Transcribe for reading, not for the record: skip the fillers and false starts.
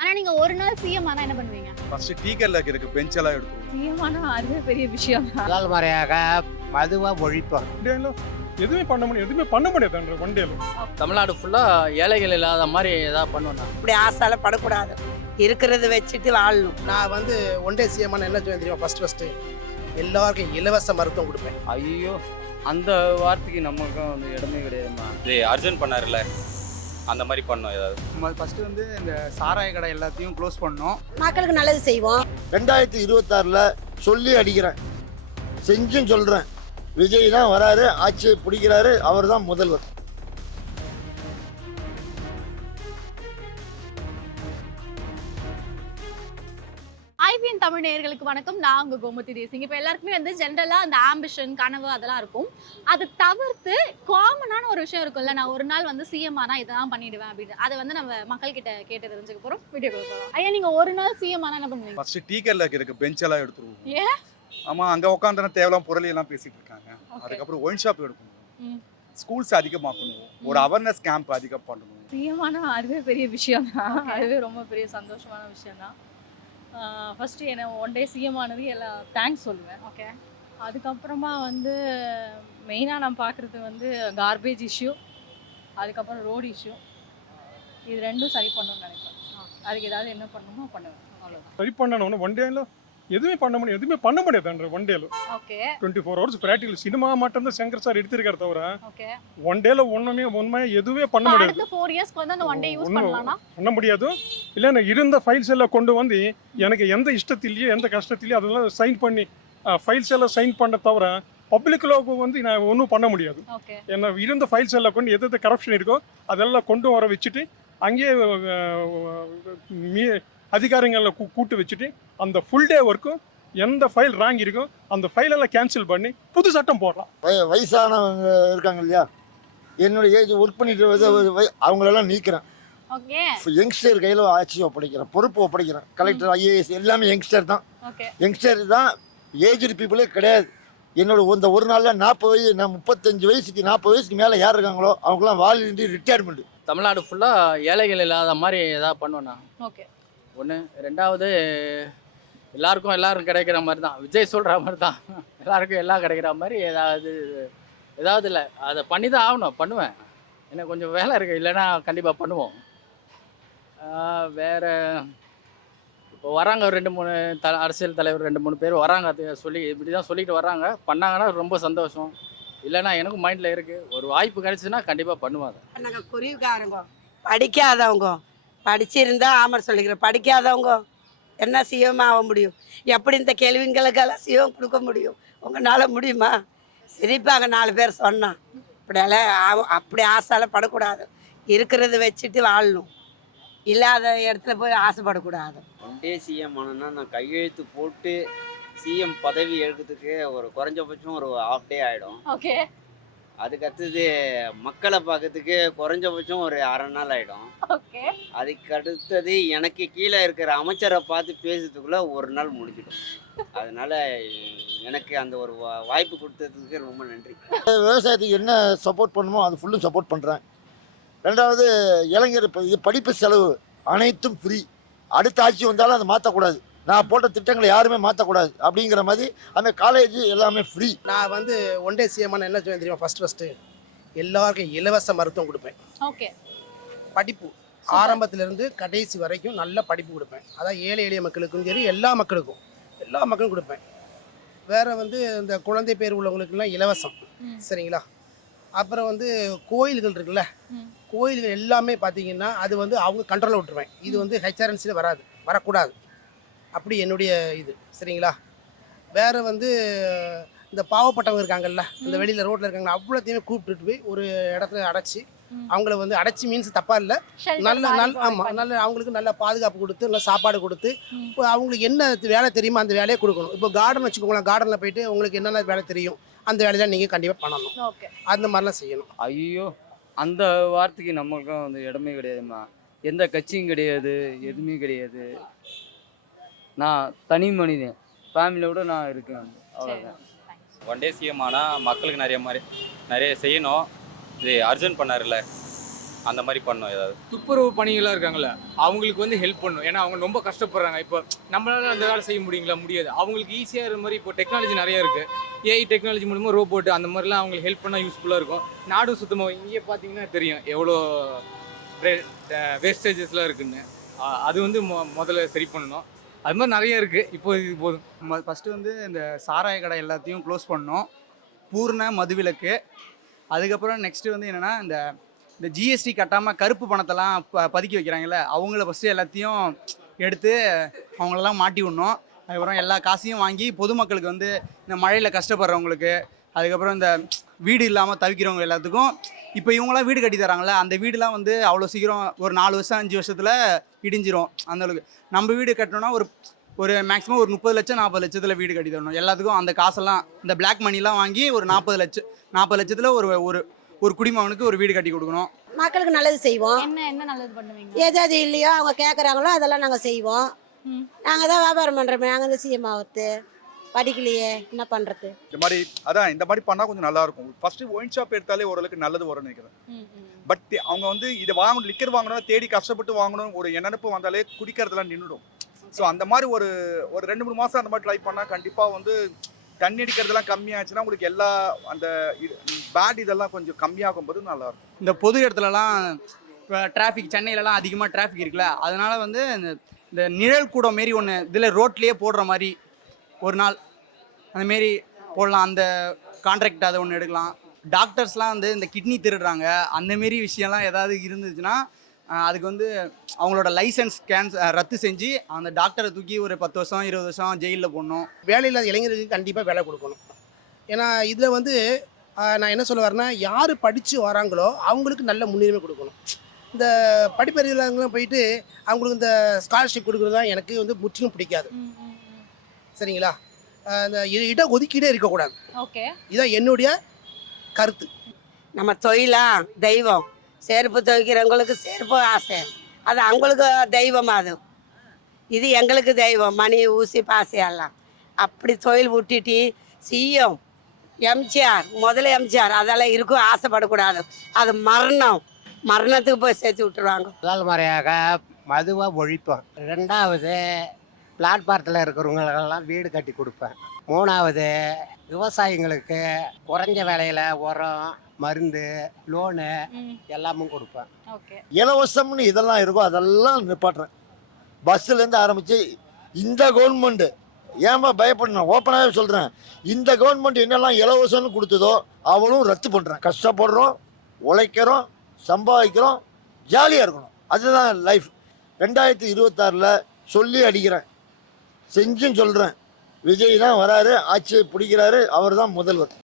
ஆனா நீங்க ஒரு நாள் சிஎம் ஆனா என்ன பண்ணுவீங்க? ஃபர்ஸ்ட் டீக்கல்ல இருக்க பெஞ்ச் எல்லாம் எடுத்துருவோம். சிஎம் ஆனா அதுவே பெரிய விஷயம் தான். முதல் முறையாக மதுவை ஒழிப்போம். டேல எதுவுமே பண்ண முடியாது ஒன் டேல. தமிழ்நாடு ஃபுல்லா ஏழைகள் இல்லாத மாதிரி ஏதாவது பண்ணுவேன். இப்படி ஆசால படக்கூடாது, இருக்கிறத வச்சுட்டு வாழணும். நான் ஒன் டே சிஎம் என்ன தெரியுமா? ஃபர்ஸ்ட் எல்லாருக்கும் இலவச மருத்துவம் கொடுப்பேன். ஐயோ, அந்த வார்த்தைக்கு நமக்கும் வந்து இடமே கிடையாதுமா. இது அர்ஜுன் பண்ணாருல்ல, அந்த மாதிரி பண்ணோம். ஏதாவது ஃபர்ஸ்ட் இந்த சாராய கடை எல்லாத்தையும் க்ளோஸ் பண்ணோம். மக்களுக்கு நல்லது செய்வோம். 2026 சொல்லி அடிக்கிறேன், செஞ்சும் சொல்றேன். விஜய் தான் வராரு, ஆட்சியை பிடிக்கிறாரு, அவர் தான் முதல்வர். ஐபிஎன் தமிழ் நேயர்களுக்கு வணக்கம். நான் உங்க கோமதி தேசிங். இப்போ எல்லாருக்குமே வந்து ஜென்ரலா அந்த ஆம்பிஷன், கனவு அதெல்லாம் இருக்கும். அது தவிர்த்து காமனான ஒரு விஷயம் இருக்கும்ல, நான் ஒரு நாள் வந்து சிஎம் ஆனா இதெல்லாம் பண்ணிடுவேன் அப்படின்னு. அதை வந்து நம்ம மக்கள் கிட்ட கேட்டு தெரிஞ்சுக்க போறோம். வீடியோ போறோம். ஐயா, நீங்க ஒரு நாள் சிஎம் ஆனா என்ன பண்ணுவீங்க? ஃபர்ஸ்ட் டீக்கல்ல இருக்க பெஞ்ச் எல்லாம் எடுத்துருவோம். ஏன்? ஆமா, அங்க உட்காந்துனா தேவையில்லாம் பொருள் எல்லாம் பேசிட்டு இருக்காங்க. அதுக்கப்புறம் ஒயின் ஷாப் எடுக்கணும், ஸ்கூல்ஸ் அதிகமாக்கணும், ஒரு அவேர்னஸ் கேம்ப் அதிகம் பண்ணணும். சிஎம் ஆனா அதுவே பெரிய விஷயம் தான். அதுவே ரொம்ப பெரிய சந்தோஷமான விஷயம் தான். ஃபஸ்ட்டு என்ன ஒன் டே சிஎம் ஆனது எல்லாம் தேங்க்ஸ் சொல்லுவேன். ஓகே. அதுக்கப்புறமா வந்து மெயினாக நான் பார்க்குறது வந்து கார்பேஜ் இஷ்யூ, அதுக்கப்புறம் ரோடு இஷ்யூ, இது ரெண்டும் சரி பண்ணணும்னு நினைப்பேன். அதுக்கு ஏதாவது என்ன பண்ணணுமோ பண்ணுவேன், அவ்வளோதான். சரி பண்ணணும். ஒன் டேல எதுவுமே பண்ண முடியாது ஒன் டேல. ஓகே. 24 ஹவர்ஸ் பிராக்டிகல் சினிமா மட்டும் தான் சங்கர் சார் எடுத்திருக்காரு தவிர ஓகே. ஒன் டேல உண்மையா எதுவுமே பண்ண முடியாது. அடுத்த 4 இயர்ஸ்க்கு வந்து அந்த ஒன் டே யூஸ் பண்ணலாம்னா பண்ண முடியாது. இல்லைன்னா இருந்த ஃபைல்ஸ் எல்லாம் கொண்டு வந்து எனக்கு எந்த இஷ்டத்திலேயோ எந்த கஷ்டத்திலேயோ அதெல்லாம் சைன் பண்ணி ஃபைல்ஸ் எல்லாம் சைன் பண்ண தவிர பப்ளிக்கில் வந்து நான் ஒன்றும் பண்ண முடியாது. ஓகே. ஏன்னா இருந்த ஃபைல்ஸ் எல்லாம் கொண்டு எது கரப்ஷன் இருக்கோ அதெல்லாம் கொண்டு வர வச்சுட்டு அங்கேயே அதிகாரிகளை கூட்டு வச்சுட்டு அந்த ஃபுல் டே ஒர்க்கும் எந்த ஃபைல் ராங் இருக்கோ அந்த ஃபைலெல்லாம் கேன்சல் பண்ணி புது சட்டம் போடலாம். வயசானவங்க இருக்காங்க இல்லையா, என்னோட ஏஜ் ஒர்க் பண்ணிட்டு அவங்களெல்லாம் நீக்கிறேன். ஓகே. யங்ஸ்டர் கையில் ஆட்சி ஒப்படைக்கிறேன், பொறுப்பு ஒப்படைக்கிறேன். கலெக்டர், ஐஏஎஸ் எல்லாமே யங்ஸ்டர் தான். ஓகே. யங்ஸ்டர் தான், ஏஜ்டு பீப்புளே கிடையாது. என்னோட இந்த ஒரு நாளில் 40 வயசு, நான் 35 வயசுக்கு 40 வயசுக்கு மேலே யார் இருக்காங்களோ அவங்களாம் வாலண்டரி ரிட்டையர்மெண்ட். தமிழ்நாடு ஃபுல்லா ஏழைகள் இல்லாத மாதிரி ஏதாவது பண்ணுவேன். ஓகே. ஒன்று. ரெண்டாவது, எல்லாரும் கிடைக்கிற மாதிரி தான், விஜய் சொல்கிற மாதிரி தான், எல்லாருக்கும் எல்லாம் கிடைக்கிற மாதிரி ஏதாவது இல்லை, அதை பண்ணி தான் ஆகணும். பண்ணுவேன், எனக்கு கொஞ்சம் வேலை இருக்குது, இல்லைன்னா கண்டிப்பாக பண்ணுவோம். வேறு இப்போ வராங்க ஒரு 2-3 அரசியல் தலைவர் 2-3 பேர் வராங்க, அது இப்படி தான் சொல்லிட்டு வராங்க. பண்ணாங்கன்னா ரொம்ப சந்தோஷம். இல்லைன்னா எனக்கும் மைண்டில் இருக்குது, ஒரு வாய்ப்பு கிடைச்சுன்னா கண்டிப்பாக பண்ணுவாங்க. நாங்கள் குருவிக்காரங்க, படிக்காதவங்க, படிச்சிருந்தா ஆமர் சொல்லிக்கிறோம். படிக்காதவங்க என்ன சிஎம் ஆக முடியும்? எப்படி இந்த கேள்விங்களுக்கெல்லாம் சிஎம் கொடுக்க முடியும்? உங்களால் முடியுமா? சிரிப்பாங்க 4 பேர் சொன்னான். அப்படி ஆசால படக்கூடாது, இருக்கிறத வச்சுட்டு வாழணும். இல்லாத இடத்துல போய் ஆசைப்படக்கூடாது. ஒன் டே சிஎம் ஆனோன்னா நான் கையெழுத்து போட்டு சிஎம் பதவி எடுக்கிறதுக்கு ஒரு குறைஞ்சபட்சம் ஒரு ஹாஃப் டே ஆகிடும். ஓகே. அதுக்கடுத்தது மக்களை பார்க்கறதுக்கு குறைஞ்சபட்சம் ஒரு அரை நாள் ஆகிடும். ஓகே. அதுக்கு அடுத்தது எனக்கு கீழே இருக்கிற அமைச்சரை பார்த்து பேசுறதுக்குள்ளே ஒரு நாள் முடிஞ்சிடும். அதனால எனக்கு அந்த ஒரு வாய்ப்பு கொடுத்ததுக்கு ரொம்ப நன்றி. விவசாயத்துக்கு என்ன சப்போர்ட் பண்ணுமோ அது ஃபுல்லும் சப்போர்ட் பண்ணுறேன். ரெண்டாவது, இளைஞர் இது படிப்பு செலவு அனைத்தும் ஃப்ரீ. அடுத்த ஆட்சி வந்தாலும் அதை மாற்றக்கூடாது. நான் போட்ட திட்டங்களை யாருமே மாற்றக்கூடாது அப்படிங்கிற மாதிரி அந்த காலேஜ் எல்லாமே ஃப்ரீ. நான் ஒன் டே சிஎம் என்ன தெரியுமா? ஃபர்ஸ்ட் எல்லாருக்கும் இலவச மருத்துவம் கொடுப்பேன். ஓகே. படிப்பு ஆரம்பத்திலேருந்து கடைசி வரைக்கும் நல்ல படிப்பு கொடுப்பேன். அதான் ஏழை எளிய மக்களுக்கும் சரி, எல்லா மக்களும் கொடுப்பேன். வேறு இந்த குழந்தை பேர் உள்ளவங்களுக்கெல்லாம் இலவசம். சரிங்களா? அப்புறம் கோயில்கள் இருக்குல்ல, கோயில்கள் எல்லாமே பார்த்தீங்கன்னா அது அவங்க கண்ட்ரோலில் விட்டுருவேன். இது ஹெச்ஆர்என்சியில் வரக்கூடாது, அப்படி என்னுடைய இது. சரிங்களா? வேறு இந்த பாவப்பட்டவங்க இருக்காங்கல்ல, இந்த வெளியில் ரோட்டில் இருக்காங்க, அவ்வளோத்தையுமே கூப்பிட்டுட்டு போய் ஒரு இடத்துல அடைச்சி அவங்கள அடைச்சி மீன்ஸ் தப்பாக இல்லை, நல்ல அவங்களுக்கு நல்ல பாதுகாப்பு கொடுத்து நல்ல சாப்பாடு கொடுத்து அவங்களுக்கு என்ன வேலை தெரியுமோ அந்த வேலையை கொடுக்கணும். இப்போ கார்டன் வச்சுக்கோங்களேன், கார்டனில் போயிட்டு உங்களுக்கு என்னென்ன வேலை தெரியும் அந்த வேலையெல்லாம் நீங்கள் கண்டிப்பாக பண்ணணும். ஓகே. அந்த மாதிரிலாம் செய்யணும். ஐயோ, அந்த வார்த்தைக்கு நமக்கும் வந்து இடமே கிடையாதுமா. எந்த கட்சியும் கிடையாது, எதுவுமே கிடையாது. நான் தனி மனிதன், ஃபேமிலியோட நான் இருக்கேன், அவ்வளோதான். ஒன் டே சிஎம் ஆனால் மக்களுக்கு நிறைய செய்யணும். இது அர்ஜுன் பண்ணாருல்ல, அந்த மாதிரி பண்ணோம் ஏதாவது. துப்புரவு பணிகளாக இருக்காங்கல்ல, அவங்களுக்கு வந்து ஹெல்ப் பண்ணும். ஏன்னா அவங்க ரொம்ப கஷ்டப்படுறாங்க. இப்போ நம்மளால அந்த வேலை செய்ய முடியுங்களா? முடியாது. அவங்களுக்கு ஈஸியாக இருக்கிற மாதிரி இப்போ டெக்னாலஜி நிறைய இருக்குது. ஏஐ டெக்னாலஜி மூலமாக ரோபோட் அந்த மாதிரிலாம் அவங்களுக்கு ஹெல்ப் பண்ணால் யூஸ்ஃபுல்லாக இருக்கும். நாடும் சுத்தமாக இங்கே பார்த்தீங்கன்னா தெரியும் எவ்வளோ வேஸ்டேஜஸ்லாம் இருக்குன்னு. அது வந்து முதல்ல சரி பண்ணணும். அது மாதிரி நிறைய இருக்குது. இப்போ இது போதும். ஃபஸ்ட்டு வந்து இந்த சாராய கடை எல்லாத்தையும் க்ளோஸ் பண்ணோம். பூர்ண மதுவிலக்கு. அதுக்கப்புறம் நெக்ஸ்ட்டு வந்து என்னென்னா இந்த ஜிஎஸ்டி கட்டாமல் கருப்பு பணத்தெல்லாம் பதுக்கி வைக்கிறாங்கல்ல, அவங்கள ஃபஸ்ட்டு எல்லாத்தையும் எடுத்து அவங்களெல்லாம் மாட்டி விடணும். அதுக்கப்புறம் எல்லா காசையும் வாங்கி பொதுமக்களுக்கு வந்து இந்த மழையில் கஷ்டப்படுறவங்களுக்கு, அதுக்கப்புறம் இந்த வீடு இல்லாமல் தவிக்கிறவங்க எல்லாத்துக்கும் இப்போ இவங்களாம் வீடு கட்டி தராங்களே, அந்த வீடுலாம் வந்து அவ்வளோ சீக்கிரம் ஒரு 4 வருஷம் 5 வருஷத்தில் இடிஞ்சிரும். அந்தளவுக்கு நம்ம வீடு கட்டணும்னா ஒரு மேக்ஸிமம் ஒரு 30 லட்சம் 40 லட்சத்தில் வீடு கட்டி தரணும். எல்லாத்துக்கும் அந்த காசெல்லாம் இந்த பிளாக் மணிலாம் வாங்கி ஒரு 40 லட்சத்தில் ஒரு குடிமகனுக்கு ஒரு வீடு கட்டி கொடுக்கணும். மக்களுக்கு நல்லது செய்வோம். என்ன நல்லது பண்ணுவீங்க? எதாவது இல்லையோ அவங்க கேட்குறாங்களோ அதெல்லாம் நாங்கள் செய்வோம். நாங்கள் தான் வியாபாரம் பண்ணுறோமே, நாங்கள் தான் சிஎம் ஆகிறது. படிக்கலையே, என்ன பண்ணுறது? இந்த மாதிரி பண்ணால் கொஞ்சம் நல்லா இருக்கும். ஃபர்ஸ்ட் ஒயின் ஷாப் எடுத்தாலே ஓரளவுக்கு நல்லது வரும்னு நினைக்கிறேன். பட் அவங்க வந்து இதை லிக்கர் வாங்கணும், தேடி கஷ்டப்பட்டு வாங்கணும், ஒரு நினைப்பு வந்தாலே குடிக்கிறதுலாம் நின்றுடும். ஸோ அந்த மாதிரி ஒரு 2-3 மாதம் அந்த மாதிரி ட்ரை பண்ணால் கண்டிப்பாக வந்து தண்ணி அடிக்கிறதுலாம் கம்மியாச்சுன்னா உங்களுக்கு எல்லா அந்த பேட் இதெல்லாம் கொஞ்சம் கம்மியாகும் போது நல்லாயிருக்கும். இந்த பொது இடத்துலலாம் இப்போ டிராஃபிக், சென்னையிலலாம் அதிகமாக டிராஃபிக் இருக்குல்ல, அதனால வந்து இந்த நிழல் கூடம் மாரி ஒன்று இதில் ரோட்லேயே போடுற மாதிரி ஒரு நாள் அந்தமாரி போடலாம். அந்த கான்ட்ராக்ட் அதை ஒன்று எடுக்கலாம். டாக்டர்ஸ்லாம் வந்து இந்த கிட்னி திருடுறாங்க, அந்தமாரி விஷயம்லாம் ஏதாவது இருந்துச்சுன்னா அதுக்கு வந்து அவங்களோட லைசன்ஸ் ரத்து செஞ்சு அந்த டாக்டரை தூக்கி ஒரு 10 வருஷம் 20 வருஷம் ஜெயிலில் போடணும். வேலையில்லாத இளைஞருக்கு கண்டிப்பாக வேலை கொடுக்கணும். ஏன்னா இதில் வந்து நான் என்ன சொல்ல வரேன்னா, யார் படித்து வராங்களோ அவங்களுக்கு நல்ல முன்னுரிமை கொடுக்கணும். இந்த படிப்பறிவுலாம் போயிட்டு அவங்களுக்கு இந்த ஸ்காலர்ஷிப் கொடுக்குறது தான் எனக்கு வந்து முற்றிலும் பிடிக்காது. சரிங்களா? இந்த இட ஒதுக்கீடே இருக்கக்கூடாது. ஓகே, இதான் என்னுடைய கருத்து. நம்ம தொழிலா தெய்வம். செருப்பு துவைக்கிறவங்களுக்கு செருப்பு ஆசை, அது அவங்களுக்கு தெய்வம். இது எங்களுக்கு தெய்வம். மணி ஊசி பாசையெல்லாம் அப்படி தொழில் விட்டுட்டு சிஎம் எம்ஜிஆர் முதல்ல எம்ஜிஆர் அதெல்லாம் இருக்கும் ஆசைப்படக்கூடாது. அது மரணத்துக்கு போய் சேர்த்து விட்டுருவாங்க. முதல் முறையாக மதுவை ஒழிப்பேன். 2வது பிளாட்பாரத்தில் இருக்கிறவங்களுக்கெல்லாம் வீடு கட்டி கொடுப்பேன். 3வது விவசாயிங்களுக்கு குறைஞ்ச விலையில் உரம், மருந்து, லோனு எல்லாமும் கொடுப்பேன். ஓகே, இலவசம்னு இதெல்லாம் இருக்கும், அதெல்லாம் நிப்பாட்டுறேன். பஸ்ஸுலேருந்து ஆரம்பித்து இந்த கவர்மெண்ட்டு ஏன்பா பயப்படணும், ஓப்பனாகவே சொல்கிறேன். இந்த கவர்மெண்ட் என்னெல்லாம் இலவசம்னு கொடுத்ததோ அவளும் ரத்து பண்ணுறேன். கஷ்டப்படுறோம், உழைக்கிறோம், சம்பாதிக்கிறோம், ஜாலியாக இருக்கணும். அதுதான் லைஃப். 2026 சொல்லி அடிக்கிறேன், செஞ்சுன்னு சொல்கிறேன். விஜய் தான் வராரு, ஆட்சியை பிடிக்கிறாரு, அவர் தான் முதல்வர்.